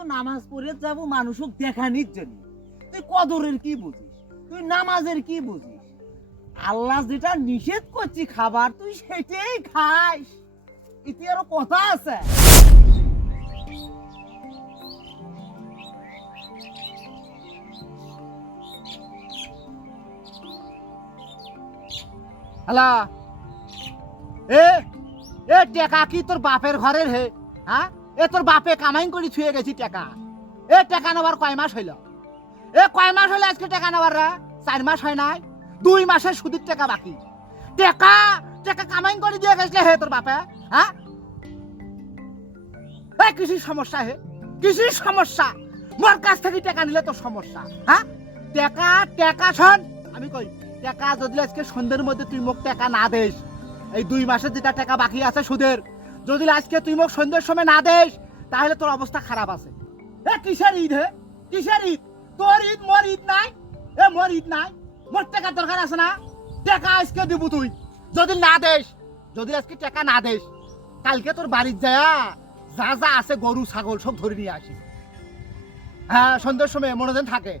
তো নামাজ পড়ে যাব মানুষক দেখানির জন্য। তুই কদরের কি বুঝিস? তুই নামাজের কি বুঝিস? আল্লাহ যেটা নিষেধ করছি খাবার, তুই সেটাই খাস। ইতি আরও কথা আছে। হ্যালো এ এ, টেকা কি তোর বাপের ঘরের হে? হ্যাঁ? এ তোর বাপে কামাইন করে ছুঁয়ে গেছি টাকা। এ টাকা নেবার কয় মাস হইল? এ কয় মাস হইল আজকে টাকা নেবার রে? চার মাস হয় নাই। দুই মাসের সুদের টাকা বাকি। টাকা টাকা কামাইন করে দিয়ে গেছিলে হে তোর বাপে হ্যাঁ? এ কৃষির সমস্যা হে? কৃষির সমস্যা? মোর কাছ থেকে টাকা নিলে তোর সমস্যা হ্যাঁ? টাকা টাকা শোন, আমি কই, টাকা যদি আজকে সন্ধ্যের মধ্যে তুই মোক টাকা না দেস, এই দুই মাসের যেটা টাকা বাকি আছে সুদের যদি আজকে তুই মোক সন্ধ্যের সময় না দেস, তাহলে তোর অবস্থা খারাপ আছে। এ, কিসের ঈদ, হে? কিসের ঈদ? তোর ঈদ, মোর ঈদ নাই? এ, মোর ঈদ নাই? মোর টাকা দরকার আছে না? টাকা আজকে দিব তুই। যদি না দেস, যদি আজকে টাকা না দেস, কালকে তোর বাড়ির যায় যা যা আছে গরু, ছাগল, সব ধরে নিয়ে আসি। হ্যাঁ সন্ধ্যের সময় মনোজন থাকে।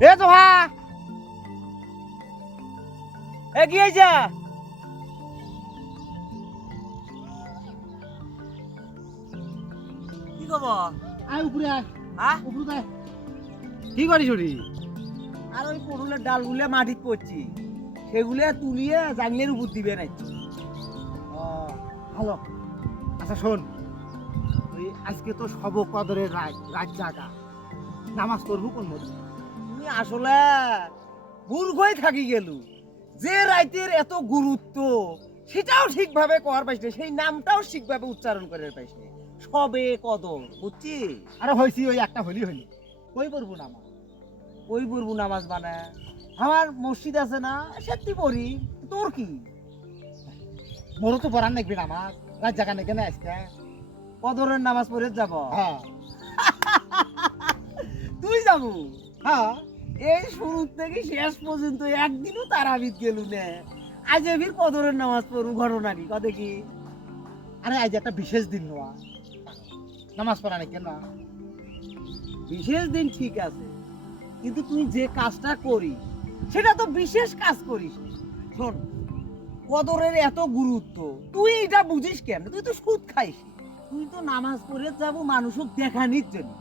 এ তো হা এগিয়ে যা কি খবর? আয় উপরে আয়। হ্যাঁ? উপরে আয়। কি করিস ওরি আর ওই পটলের ডালগুলো মাটিত পড়ছি। সেগুলো তুলিয়ে জাংলের উপর দিবে না ও, ভালো। আচ্ছা শোন। ওই আজকে তো সব কদরের রাত রাত জাগা। নামাজ পড়ব কোন মধ্যে তুমি আসলে মূর্খই থাকি গেল। যে রাইতের এত গুরুত্ব সেটাও ঠিকভাবে করার পাইছ না সেই নামটাও ঠিকভাবে উচ্চারণ করার পাইছ না। সবে কদর বুঝছিস? আরে হয়েছি ওই একটা হলি হলি। কই পড়ব নামাজ। ওই পড়ব নামাজ মানে আমার মসজিদ আছে না সেটি পড়ি তোর কি? মোরও তো পড়ার নাকবি নামাজ রাত জাগা নাকি না আজকে? কদরের নামাজ পড়ে যাব? হ্যাঁ। তুই যাব? হ্যাঁ। এই শুরু থেকে শেষ পর্যন্ত একদিনও তারাবিদ গেলু না। আজ এবির কদরের নামাজ পড়ু ঘটনা কি? কত কি? আরে আজ একটা বিশেষ দিন নোয়া। নামাজ পড়া নাকি না? বিশেষ দিন ঠিক আছে। কিন্তু তুই যে কাজটা করি, সেটা তো বিশেষ কাজ করিস শোন, কদরের এত গুরুত্ব, তুই এটা বুঝিস কেন তুই তো সুদ খাইস তুই তো নামাজ পড়ে যাব মানুষক দেখানির জন্য।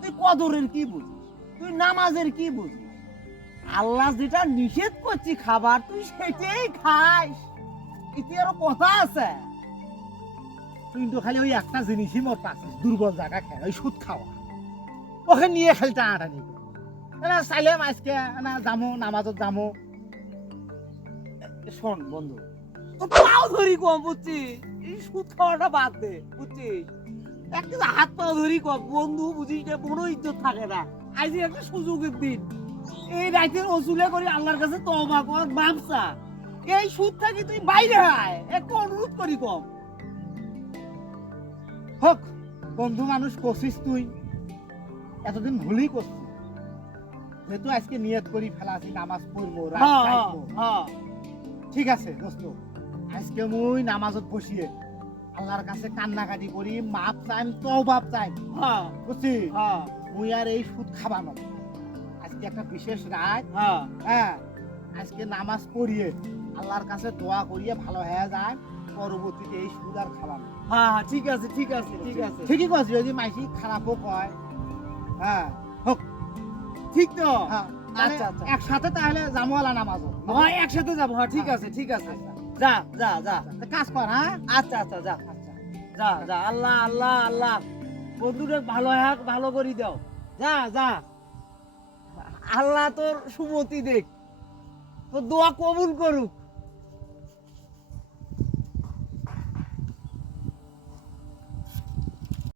তুই কদরের কি বুঝিস? তুই নামাজের কি বুঝিস আল্লাহ যেটা নিষেধ করছি খাবার, তুই সেটাই খাস। এতে আরও কথা আছে। তুই তো খালি ওই একটা জিনিসই মোর পাচ্ছিস দুর্বল জায়গা খেলা ওই সুদ খাওয়া। ওকে নিয়ে খালি টানাটানি। না চাইলাম আজকে না যামো, নামাজত যামো। শোন বন্ধু পাও ধরি কম, বুঝছিস? এই সুদ খাওয়াটা বাদ দে, বুঝছিস? একটা হাত পাও ধরি কম, বন্ধু বুঝিস না, কোনো ইজ্জত থাকে না। আজ একটা সুযোগের দিন। এই ওসুলে করে আল্লাহর কাছে তবা কর এই সুদ থাকি তুই বাইরে আয় একটু অনুরোধ করি কম। হোক বন্ধু মানুষ করছিস তুই। এতদিন ভুলই করছিস। যেহেতু আজকে নিয়ত করি ফেলা আছি নামাজ পড়ব রাত হ্যাঁ হ্যাঁ। হ্যাঁ। ঠিক আছে দোস্ত আজকে মুই নামাজত বসিয়ে আল্লাহর কাছে কান্নাকাটি করি মাপ চাই তো বাপ চাই। হ্যাঁ। বুঝছি? হ্যাঁ। মুই আর এই সুদ খাবানো আজকে একটা বিশেষ রাত। হ্যাঁ। হ্যাঁ। আজকে নামাজ পড়িয়ে আল্লাহর কাছে দোয়া করিয়ে ভালো হয়ে যায় পরবর্তীতে এই সুদ আর খাবানো হ্যাঁ ঠিক আছে ঠিক আছে ঠিক আছে। ঠিকই কছি যদি মাইসি খারাপও কয়। হ্যাঁ হোক। ঠিক তো? হ্যাঁ আচ্ছা, আচ্ছা আচ্ছা। আচ্ছা একসাথে তাহলে জামুয়ালা নামাজ হ্যাঁ একসাথে যাব। হ্যাঁ ঠিক আছে ঠিক আছে। যা যা যা। কাজ কর হ্যাঁ? আচ্ছা আচ্ছা যা আচ্ছা। যা যা। আল্লাহ আল্লাহ আল্লাহ। বন্ধুরে ভালো হাক, ভালো করি দাও। যা যা। আল্লাহ তোর সুমতি দেখ। তোর দোয়া কবুল করুক।